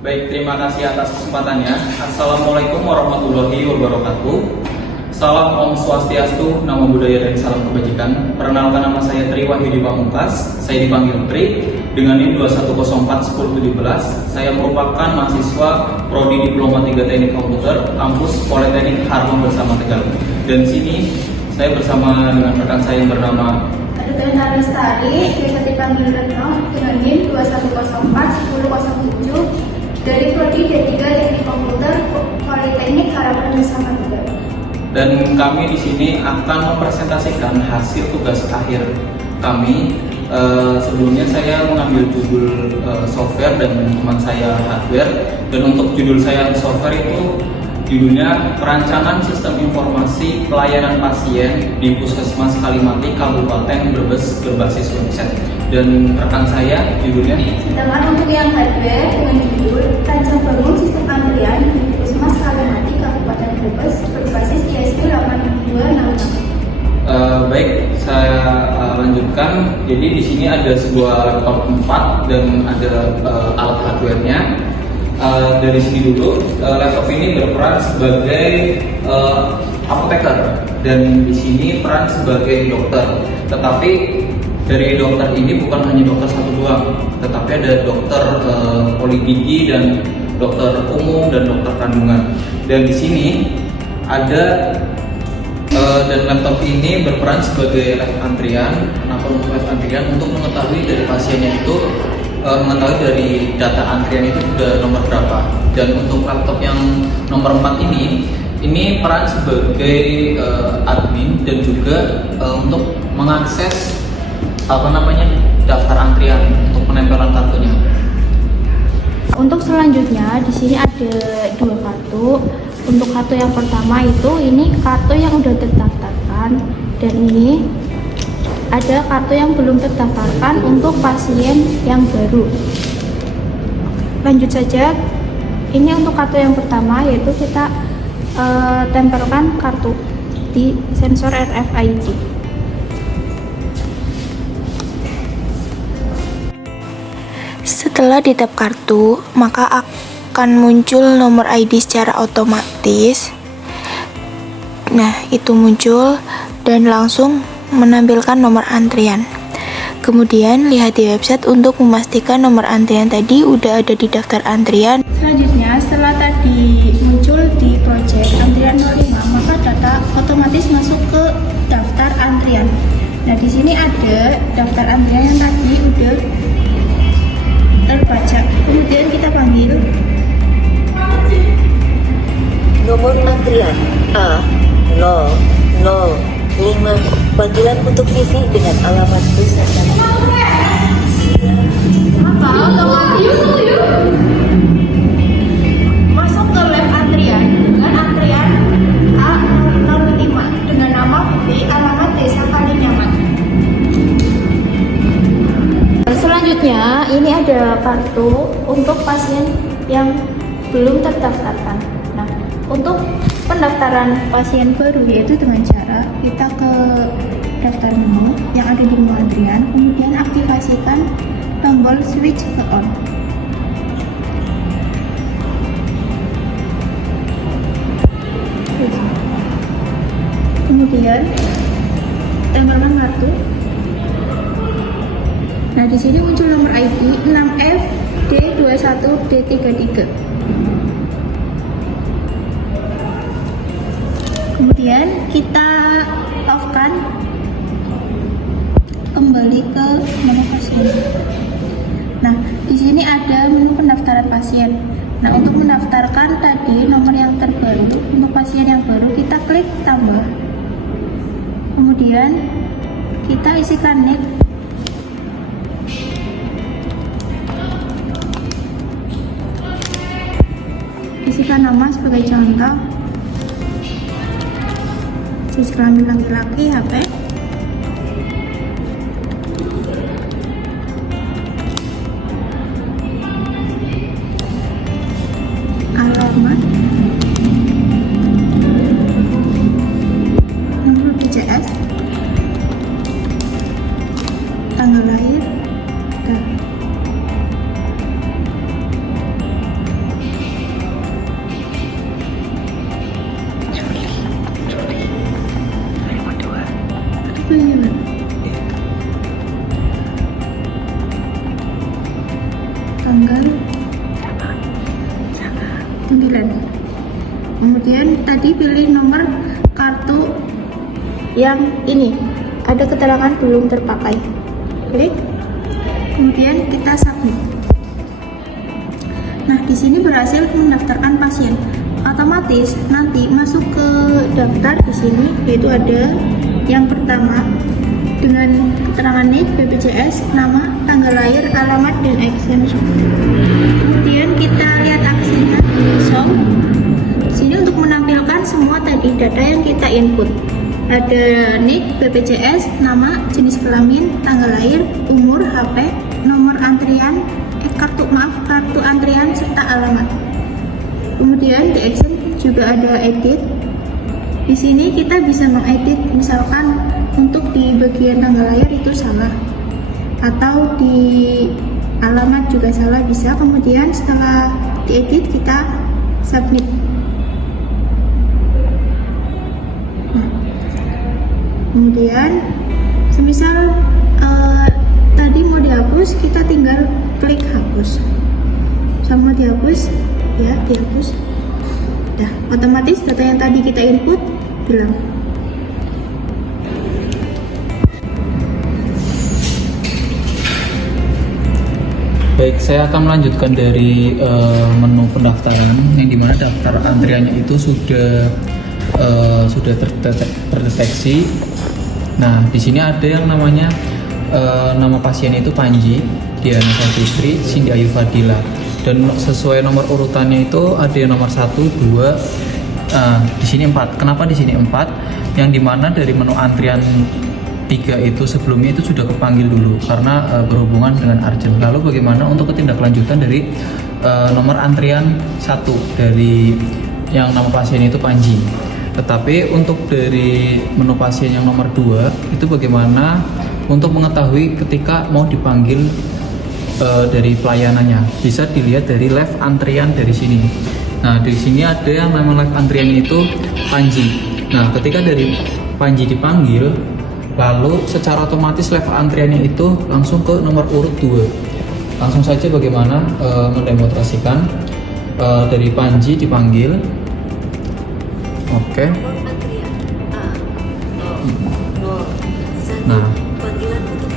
Baik, terima kasih atas kesempatannya. Assalamualaikum warahmatullahi wabarakatuh. Salam Om Swastiastu, Namo Buddhaya dan salam kebajikan. Perkenalkan, nama saya Tri Wahyudi Pamungkas. Saya dipanggil Tri dengan NIM 2141017. Saya merupakan mahasiswa Prodi Diploma 3 Teknik Komputer Kampus Politeknik Harmon bersama Tegal. Dan sini saya bersama dengan rekan saya yang bernama Adriana Lestari, biasa dipanggil Retno, dengan NIM 2141007 dari Prodi D3 Teknik Komputer Politeknik Harapan bersama Tegal. Dan kami di sini akan mempresentasikan hasil tugas akhir kami. Sebelumnya saya mengambil judul software dan teman saya hardware. Dan untuk judul saya software itu judulnya Perancangan Sistem Informasi Pelayanan Pasien di Puskesmas Kalimati Kabupaten Brebes berbasis website. Dan rekan saya judulnya. Sedangkan untuk yang hardware dengan judul Rancang Bangun Sistem Antrian di Puskesmas Kalimati Kabupaten Brebes berbasis ISP 8266. Baik, saya lanjutkan. Jadi di sini ada sebuah laptop 4 dan ada alat hardware-nya. Dari sini dulu, laptop ini berperan sebagai apoteker dan di sini peran sebagai dokter. Tetapi dari dokter ini bukan hanya dokter satu doang, tetapi ada dokter poligigi dan dokter umum dan dokter kandungan. Dan di sini ada dan laptop ini berperan sebagai live antrian. Kenapa untuk live antrian? Untuk mengetahui dari pasiennya itu, mengetahui dari data antrian itu sudah nomor berapa. Dan untuk laptop yang nomor 4 ini peran sebagai admin dan juga untuk mengakses daftar antrian untuk penempelan kartunya. Untuk selanjutnya di sini ada dua kartu. Untuk kartu yang pertama ini kartu yang udah terdaftarkan, dan ini ada kartu yang belum terdaftarkan untuk pasien yang baru. Lanjut saja. Ini untuk kartu yang pertama, yaitu kita tempelkan kartu di sensor RFID. Setelah di-tap kartu, maka akan muncul nomor ID secara otomatis. Nah, itu muncul dan langsung menampilkan nomor antrian. Kemudian lihat di website untuk memastikan nomor antrian tadi udah ada di daftar antrian. Selanjutnya, setelah tadi muncul di project antrian 05, maka data otomatis masuk ke daftar antrian. Nah, di sini ada daftar antrian yang tadi udah terbaca. Kemudian kita panggil nomor antrian A005. Panggilan untuk isi dengan alamat perusahaan. masuk ke live antrian dengan antrian A005 dengan nama B, alamat Desa Kalinyamat. Selanjutnya, ini ada kartu untuk pasien yang belum terdaftarkan. Nah, untuk pendaftaran pasien baru yaitu dengan cara kita ke daftar menu yang ada di menu antrian, kemudian aktifasikan tombol switch ke on. Kemudian tempelkan kartu. Nah, di sini muncul nomor ID 6FD21D33. Kemudian kita off-kan, kembali ke menu pasien. Nah, di sini ada menu pendaftaran pasien. Nah, untuk mendaftarkan tadi nomor yang terbaru untuk pasien yang baru, kita klik tambah. Kemudian kita isikan nick. Isikan nama sebagai contoh, jenis kelamin laki-laki, HP, alamat, nomor BPJS, tanggal lahir, dan tanggal 9. Kemudian tadi pilih nomor kartu yang ini, ada keterangan belum terpakai, klik, kemudian kita submit. Nah, di sini berhasil mendaftarkan pasien. Otomatis nanti masuk ke daftar di sini, yaitu ada yang pertama dengan keterangan NIK, BPJS, nama, tanggal lahir, alamat, dan exemption. Kemudian kita lihat aksinya, show. Di sini untuk menampilkan semua tadi data yang kita input. Ada NIK, BPJS, nama, jenis kelamin, tanggal lahir, umur, HP, nomor antrian, kartu antrian, serta alamat. Kemudian di action juga ada edit. Di sini kita bisa mengedit, misalkan untuk di bagian tanggal lahir itu salah, atau di alamat juga salah bisa. Kemudian setelah diedit kita submit. Nah, kemudian semisal tadi mau dihapus, kita tinggal klik hapus. Sama dihapus, ya dihapus. Dah, otomatis data yang tadi kita input hilang. Baik, saya akan melanjutkan dari menu pendaftaran, yang dimana daftar antriannya itu sudah terdeteksi. Nah, di sini ada yang namanya nama pasien itu Panji Diana Savitri Cindy Ayu Fadila, dan sesuai nomor urutannya itu ada yang nomor 1, 2, di sini 4. Kenapa di sini 4? Yang dimana dari menu antrian 3 itu sebelumnya itu sudah kepanggil dulu karena berhubungan dengan urgent. Lalu bagaimana untuk ketindaklanjutan dari nomor antrian 1 dari yang nama pasien itu Panji. Tetapi untuk dari menu pasien yang nomor 2 itu bagaimana untuk mengetahui ketika mau dipanggil dari pelayanannya. Bisa dilihat dari live antrian dari sini. Nah, di sini ada yang nama live antriannya itu Panji. Nah, ketika dari Panji dipanggil, lalu secara otomatis live antriannya itu langsung ke nomor urut 2. Langsung saja bagaimana mendemonstrasikan dari Panji dipanggil. Oke. Nah,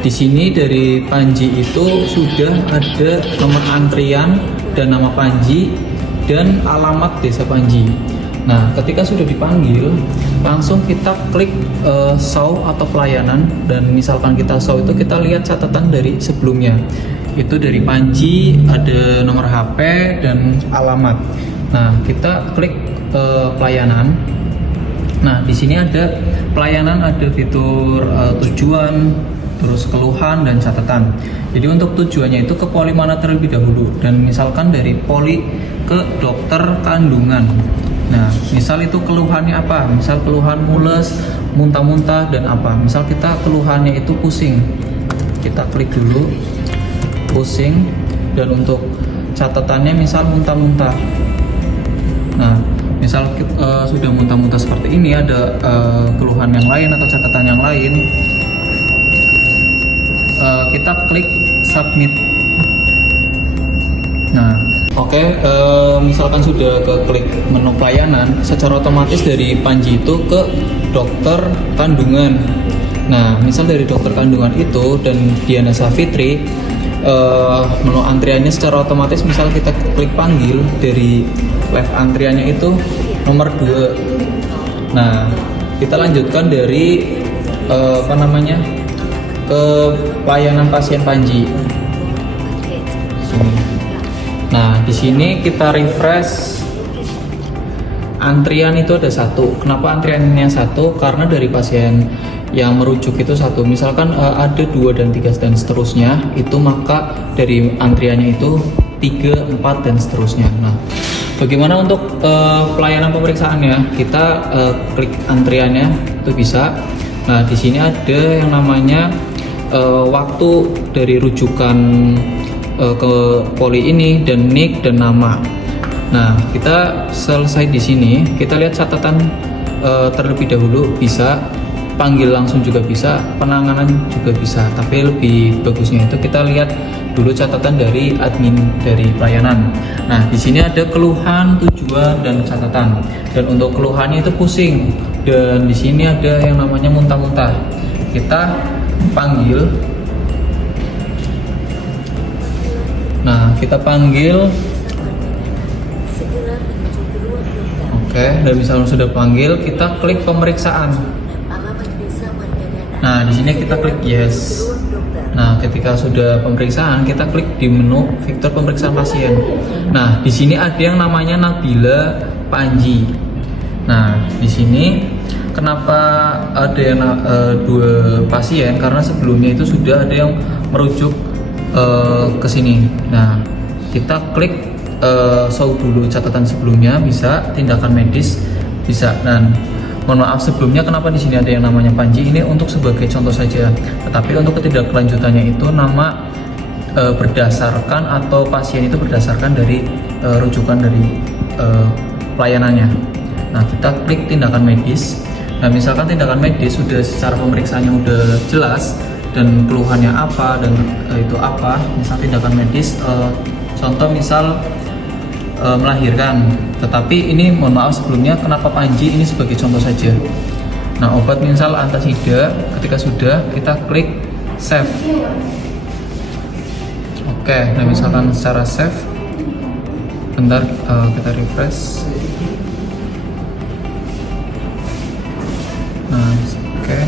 di sini dari Panji itu sudah ada nomor antrian dan nama Panji dan alamat desa Panji. Nah, ketika sudah dipanggil, langsung kita klik show atau pelayanan, dan misalkan kita show itu kita lihat catatan dari sebelumnya. Itu dari Panji ada nomor HP dan alamat. Nah, kita klik pelayanan. Nah, di sini ada pelayanan, ada fitur tujuan, terus keluhan dan catatan. Jadi untuk tujuannya itu ke poli mana terlebih dahulu, dan misalkan dari poli ke dokter kandungan. Nah, misal itu keluhannya apa? Misal keluhan mules, muntah-muntah dan apa? Misal kita keluhannya itu pusing. Kita klik dulu pusing, dan untuk catatannya misal muntah-muntah. Nah, misal sudah muntah-muntah seperti ini, ada keluhan yang lain atau catatan yang lain, kita klik submit. Nah, oke, misalkan sudah ke klik menu pelayanan, secara otomatis dari Panji itu ke dokter kandungan. Nah, misal dari dokter kandungan itu dan Diana Savitri, menu antriannya secara otomatis misal kita klik panggil, dari live antriannya itu nomor 2. Nah, kita lanjutkan dari ke pelayanan pasien Panji. Nah, di sini kita refresh, antrian itu ada 1. Kenapa antriannya 1? Karena dari pasien yang merujuk itu 1. Misalkan ada 2 dan 3 dan seterusnya, itu maka dari antriannya itu 3, 4 dan seterusnya. Nah, bagaimana untuk pelayanan pemeriksaannya? Kita klik antriannya itu bisa. Nah, di sini ada yang namanya waktu dari rujukan ke poli ini dan NIK dan nama. Nah, kita selesai di sini. Kita lihat catatan terlebih dahulu bisa. panggil langsung juga bisa, penanganan juga bisa. Tapi lebih bagusnya itu kita lihat dulu catatan dari admin dari pelayanan. Nah, di sini ada keluhan, tujuan, dan catatan. Dan untuk keluhannya itu pusing. Dan di sini ada yang namanya muntah-muntah. Kita panggil. Nah, kita panggil. Segera menuju ke ruang dokter. Oke, dan misalnya sudah panggil, kita klik pemeriksaan. Alamat desa Margadana. Nah, di sini kita klik yes. Ruang dokter. Nah, ketika sudah pemeriksaan, kita klik di menu fitur pemeriksaan pasien. Nah, di sini ada yang namanya Nabila Panji. Nah, di sini kenapa ada yang dua pasien? Karena sebelumnya itu sudah ada yang merujuk ke sini. Nah, kita klik show dulu catatan sebelumnya, bisa tindakan medis bisa. Dan mohon maaf sebelumnya kenapa di sini ada yang namanya Panji, ini untuk sebagai contoh saja. Tetapi untuk ketidaklanjutannya itu nama berdasarkan atau pasien itu berdasarkan dari rujukan dari pelayanannya. Nah, kita klik tindakan medis. Nah, misalkan tindakan medis sudah secara pemeriksaannya udah jelas dan keluhannya apa dan itu apa. Misal tindakan medis, contoh misal melahirkan. Tetapi ini mohon maaf sebelumnya kenapa Panji, ini sebagai contoh saja. Nah, obat misal antasida, ketika sudah kita klik save. Oke, nah misalkan secara save, bentar kita refresh. Nah, oke.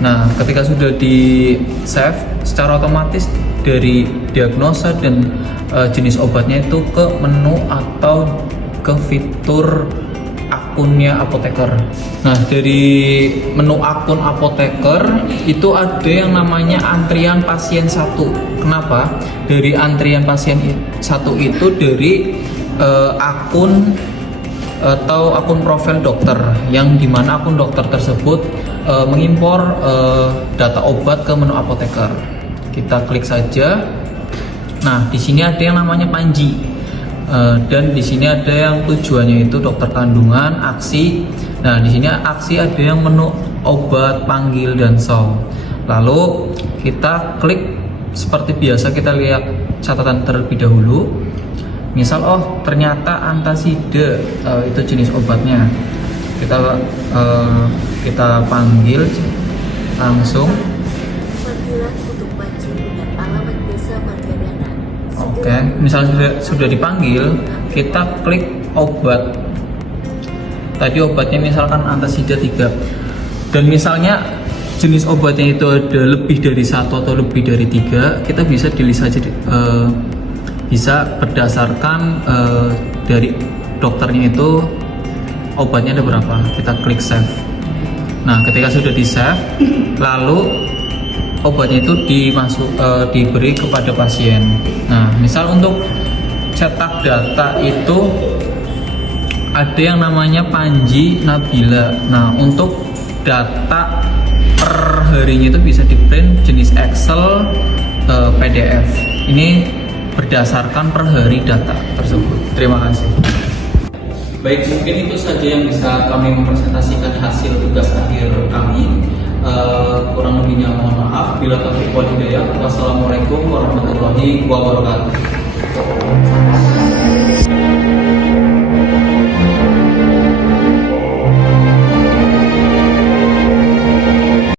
Nah, ketika sudah di save, secara otomatis dari diagnosa dan jenis obatnya itu ke menu atau ke fitur akunnya apoteker. Nah, dari menu akun apoteker itu ada yang namanya antrian pasien 1. Kenapa? Dari antrian pasien 1 itu dari akun atau akun profil dokter, yang dimana akun dokter tersebut mengimpor data obat ke menu apoteker. Kita klik saja. Nah, di sini ada yang namanya Panji, dan di sini ada yang tujuannya itu dokter kandungan, aksi. Nah, di sini aksi ada yang menu obat, panggil, dan show. Lalu kita klik seperti biasa, kita lihat catatan terlebih dahulu. Misal, oh ternyata antasida itu jenis obatnya. Kita panggil langsung. Panggilan untuk Panji dengan alamat desa Margadana. Oke, misalnya sudah dipanggil, kita klik obat. Tadi obatnya misalkan antasida 3. Dan misalnya jenis obatnya itu ada lebih dari 1 atau lebih dari 3, kita bisa dilihat saja bisa berdasarkan dari dokternya itu obatnya ada berapa. Kita klik save. Nah, ketika sudah di save, lalu obatnya itu diberi kepada pasien. Nah, misal untuk cetak data itu ada yang namanya Panji Nabila. Nah, untuk data per harinya itu bisa di print jenis Excel, PDF. Ini berdasarkan per hari data tersebut. Terima kasih. Baik, mungkin itu saja yang bisa kami mempresentasikan hasil tugas akhir kami. Kurang lebihnya mohon maaf. Bila taufiq wal hidayah. Wassalamualaikum warahmatullahi wabarakatuh.